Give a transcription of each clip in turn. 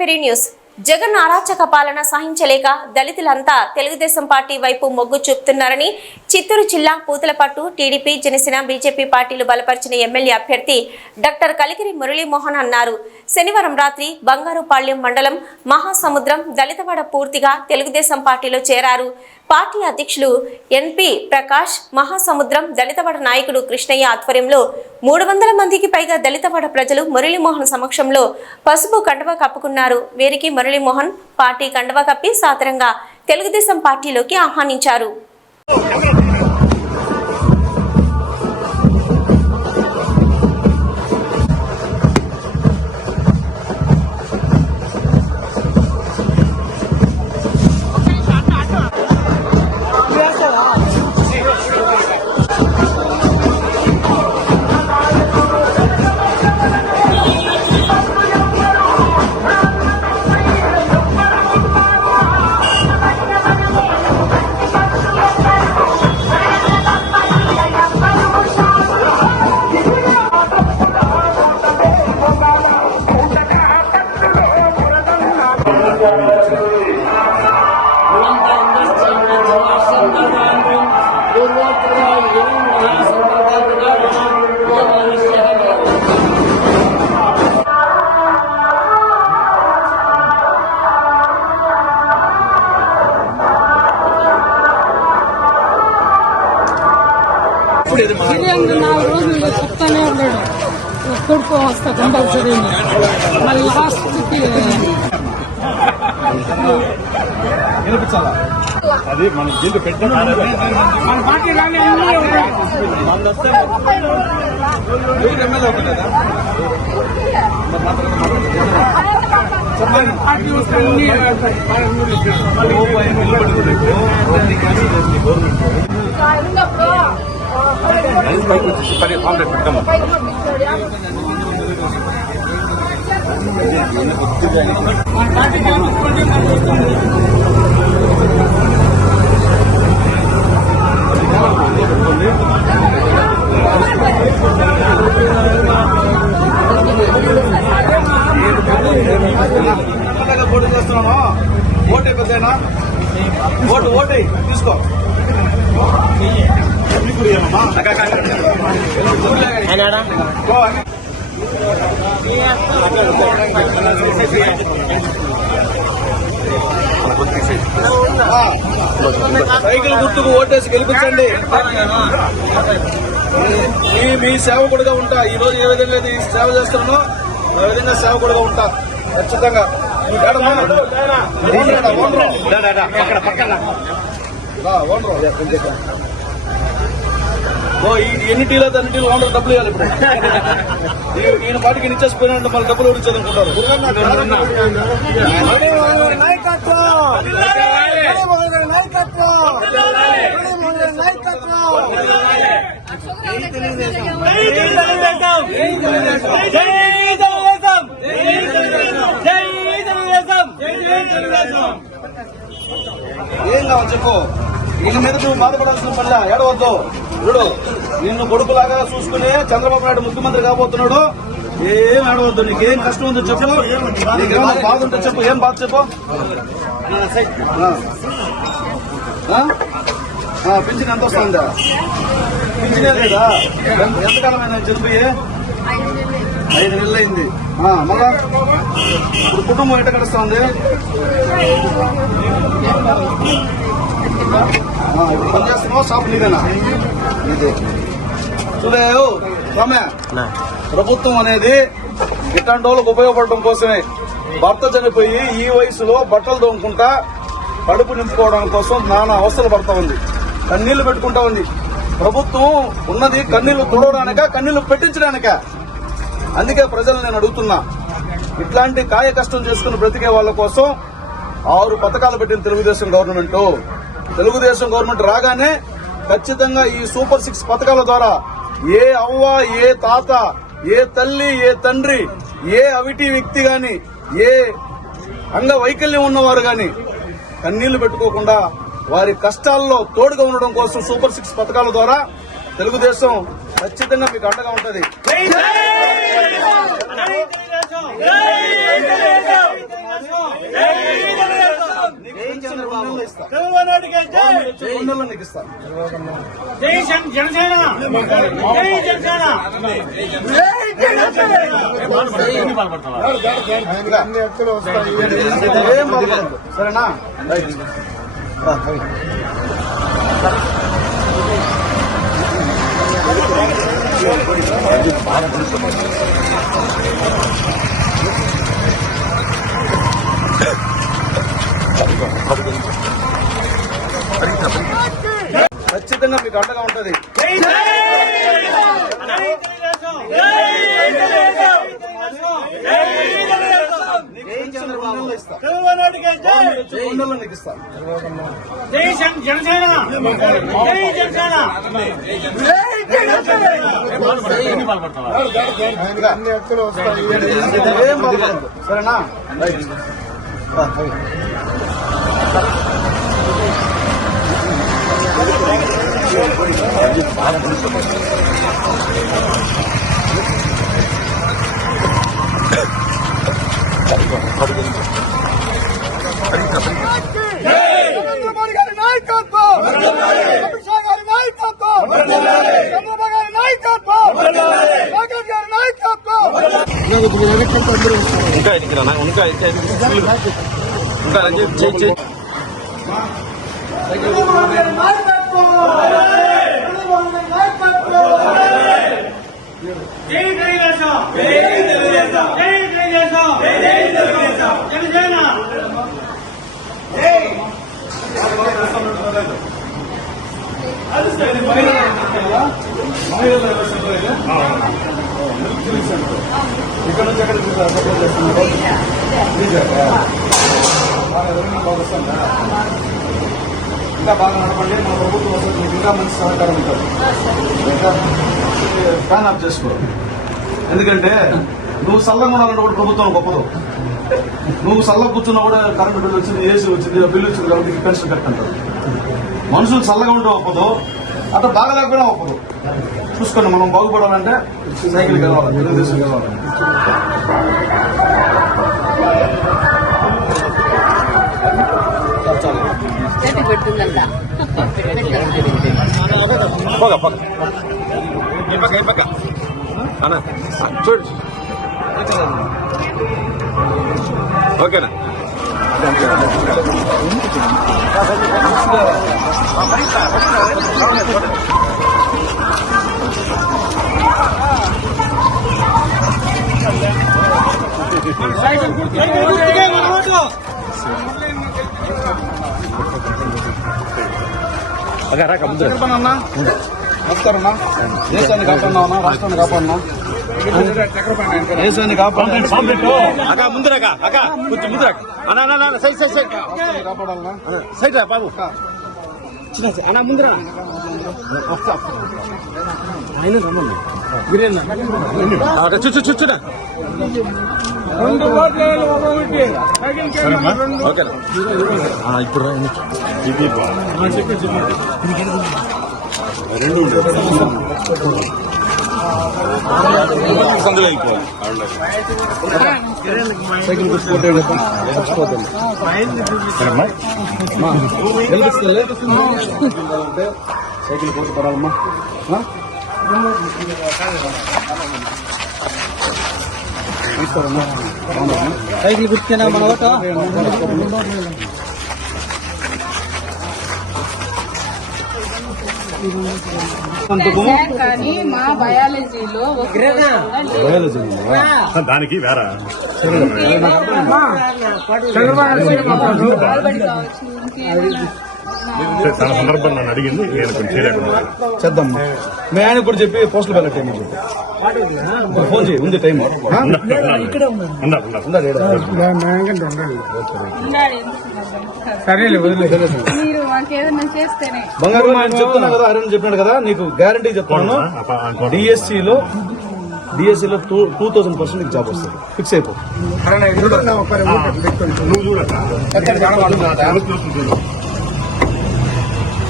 Peri news. Jagan అరాచక పాలన సహించలేక దళితులంతా తెలుగుదేశం పార్టీ వైపు మొగ్గు చూపుతున్నారని చిత్తూరు జిల్లా పూతలపట్టు టీడీపీ జనసేన బీజేపీ పార్టీలు బలపరిచిన ఎమ్మెల్యే అభ్యర్థి డాక్టర్ కలికిరి మురళీమోహన్ అన్నారు. శనివారం రాత్రి బంగారుపాళ్యం మండలం మహాసముద్రం దళితవాడ పూర్తిగా తెలుగుదేశం పార్టీలో చేరారు. పార్టీ అధ్యక్షులు ఎన్పి ప్రకాష్ మహాసముద్రం దళితవాడ నాయకుడు కృష్ణయ్య ఆధ్వర్యంలో మూడు వందల మందికి పైగా దళితవాడ ప్రజలు మురళీమోహన్ సమక్షంలో పసుపు కండవ కప్పుకున్నారు. వీరికి మురళీమోహన్ పార్టీ కండవ కప్పి సాదరంగా తెలుగుదేశం పార్టీలోకి ఆహ్వానించారు. కంపల్సరీ మళ్ళీ లాస్ట్కి వినిపించాలా అది మన దీంట్లో పెట్టిన మన పార్టీ రాని అన్నీ ఉన్నాయి. మన వస్తే ఎవరు ఎమ్మెల్యే అవుతుందా చెప్పండి పార్టీ వస్తే అన్నీ వెళ్తాయి. పైకి వచ్చేసి పని కాంప్లెక్ట్ పెట్టాము పోటీ చేస్తున్నామా ఓటే పెద్దనా ఓటు ఓటే తీసుకో మీకు ఏమమ్మా? ఓ, అని. ఆ, సైకిల్ గుర్తుకు ఓటేసి గెలిపించండి. మీ మీ సేవకుడుగా ఉంటా. ఈ రోజు ఏ విధంగా ఈ సేవ చేస్తున్నానో ఆ విధంగా సేవకుడుగా ఉంటా. ఖచ్చితంగా. ఓనరు? ఓనరు. ఎన్ని టీలో అన్ని టీలో ఓనర్ డబ్బులు ఇవ్వాలి ఇప్పుడు. ఈయన పాటికి నిచ్చేసిపోయినట్టు మళ్ళీ డబ్బులు ఎవరు ఏం కావాలి చెప్పు? వీళ్ళ మీద నువ్వు బాధపడాల్సిన పనిలా ఏడవద్దు. చూడు నిన్ను కొడుకులాగా చూసుకుని చంద్రబాబు నాయుడు ముఖ్యమంత్రి కాబోతున్నాడు. ఏం ఏడవద్దు నీకేం కష్టం ఉందో చెప్పు. నీకేమన్నా బాధ ఉంటే చెప్పు ఏం బాధ చెప్పు? పింఛన్ ఎంత వస్తుందా? పింఛనే లేదా? ఎంత- ఎంతకాలమైనా చనిపోయి? ఐదు నెలలు అయింది. మళ్ళా? ఇప్పుడు కుటుంబం ఎట్ట గడుస్తుంది? ఆ, షాప్ నీదేనా ఇది చూడేవు ప్రభుత్వం అనేది ఇట్లాంటి వాళ్ళకు ఉపయోగపడడం కోసమే. భర్త చనిపోయి ఈ వయసులో బట్టలు తోముకుంటా కడుపు నింపుకోవడం కోసం నానా అవసరం పడతా ఉంది. కన్నీళ్ళు పెట్టుకుంటా ఉంది. ప్రభుత్వం ఉన్నది కన్నీళ్ళు తుడవడానిక కన్నీళ్ళు పెట్టించడానిక? అందుకే ప్రజలు నేను అడుగుతున్నా. ఇట్లాంటి కాయ కష్టం చేసుకుని బ్రతికే వాళ్ళ కోసం ఆరు పథకాలు పెట్టిన తెలుగుదేశం గవర్నమెంట్. తెలుగుదేశం గవర్నమెంట్ రాగానే ఖచ్చితంగా ఈ సూపర్ సిక్స్ పథకాల ద్వారా ఏ అవ్వ ఏ తాత ఏ తల్లి ఏ తండ్రి ఏ అవిటి వ్యక్తి గాని ఏ అంగవైకల్యం ఉన్నవారు గాని కన్నీళ్ళు పెట్టుకోకుండా వారి కష్టాల్లో తోడుగా ఉండడం కోసం సూపర్ సిక్స్ పథకాల ద్వారా తెలుగుదేశం ఖచ్చితంగా మీకు అండగా ఉంటది నీకు పెన్షన్ రెండు నెలలు ఇస్తా. చంద్రబాబుకి జై జనసేన జై జనసేన. సరేనా. రా, రైట్. ఖచ్చితంగా మీకు అండగా ఉంటది. సరేనా ఇంకా ఎదిగిరా ఇంకా ఇంకా చెయ్యి ఇక్కడ నుంచి ఎక్కడ సపోర్ట్ చేస్తున్నారు బీజేపీ ఎవరైనా బాగుస్తుందా ఇంకా బాగా నడపండి. మన ప్రభుత్వం వస్తుంది మీకు ఇంకా మంచి సహకారం ఉంటుంది ఇంకా ఫ్యాన్ ఆఫ్ చేసుకో. ఎందుకంటే నువ్వు చల్లగా ఉండాలంటే కూడా ప్రభుత్వం గొప్పదు. నువ్వు చల్ల కూర్చున్నా కూడా కరెంటు బిల్లు వచ్చింది ఏసీ వచ్చింది బిల్లు వచ్చింది కాబట్టి నీకు పెన్షన్ కట్టంటారు. మనుషులు చల్లగా ఉంటే ఒప్పదు అట్లా బాగా లేకపోయినా ఒప్పదు చూసుకోండి మనం బాగుపడాలంటే సైకిల్ గెలవాలి తెలుగుదేశం గెలవాలి. పోగా పోగా ఈ పక్క ఈ పక్క అన్న చూడు ఓకేనా గుర్తుకే మన చెప్పండి అన్నా. నమస్కారం అన్నా. దేశాన్ని కాపాడినా అన్నా? రాష్ట్రాన్ని కాపాడినా దేశాన్ని అక్క ముందరక అక్క కొంచెం ముందరక అన్న సైడ్ సైడ్ సైడ్. రాష్ట్రాన్ని కాపాడాలన్నా సైడ్ రా బాబు. అన్న ముందర. రెండు ఓట్లు వేయాలి ఒకటి ఓకేనా ఇప్పుడు రా సందులో వెళ్ళిపోవాలి సైకిల్ గుర్తుపోతే మర్చిపోతుంది అంటే సైకిల్ పోటీ పడాలమ్మా ఆ? తీసుకోరమ్మా బాగుందమ్మా సైకిల్ గుర్తున్నా మన ఓట అంతకు కానీ మా బయాలజీలో ఒక బయాలజీ ఉందా? దానికి వేరే? తన సందర్భం నన్ను అడిగింది నేను కొంచెం చేయలేకుండా చేద్దాం. మీ ఆయన కూడా చెప్పి పోస్టులు వెళ్ళటం చెప్పి ఫోన్ చేయి ఉంది టైం ఆ? ఉందా? ఉందా? చేస్తేనే. బంగారు నేను చెప్తున్నా కదా అరుణ్ చెప్పినాడు కదా నీకు గ్యారంటీ చెప్తున్నాను. డిఎస్సి లో డిఎస్సి లో టూ టూ థౌసండ్ పర్సెంట్ నీకు జాబ్ వస్తుంది. ఫిక్స్ అయిపో.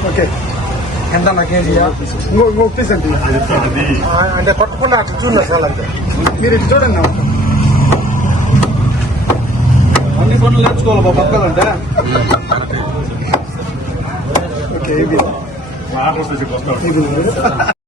ఓకే ఎంత నాకేజీ అది అంటే పట్టుకున్న అట్లా చూడండి అసలు అంతే. మీరు ఇటు చూడండి అన్ని పనులు నేర్చుకోవాలి మా బతకాలంటే ఆర్డర్స్ వచ్చి వస్తాడు